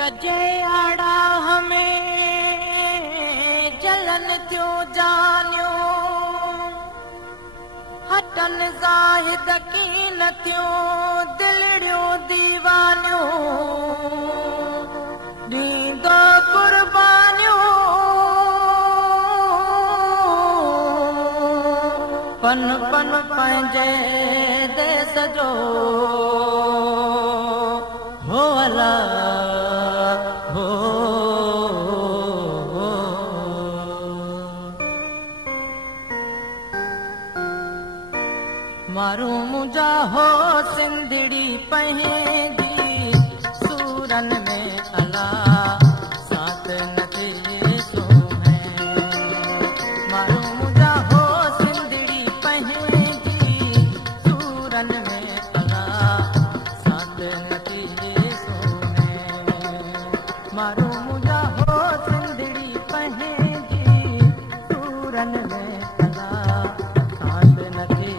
कजे आड़ा हमें जलन थियो जानियो हटन ज़ाहिद कीन थियो दिलड़ियो दीवानियो ॾींदो कुर्बानियो पन पन पंहिंजे देस जो हो अला हो मारू मुंहिंजा हो सिंधड़ी पंहिंजी सूरन में अला साथ न थिए सो मारू मुंहिंजा हो सिंधड़ी पंहिंजी सूरन में अला साथ न थिए सो मारू मुंहिंजा हो सिंधड़ी पंहिंजी सूरन में अला साथ न थिए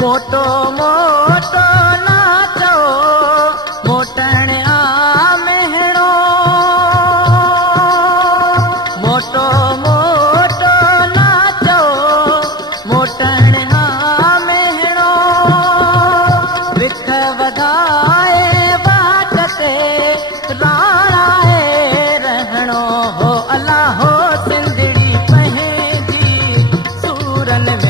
मोटो मोटो नाचो मोटण मेहणो मोटो मोटो नाचो मोटण मेहणो विख वधाए बाट ते राणाए रहणो हो अला हो सिंधड़ी पंहिंजी सूरन में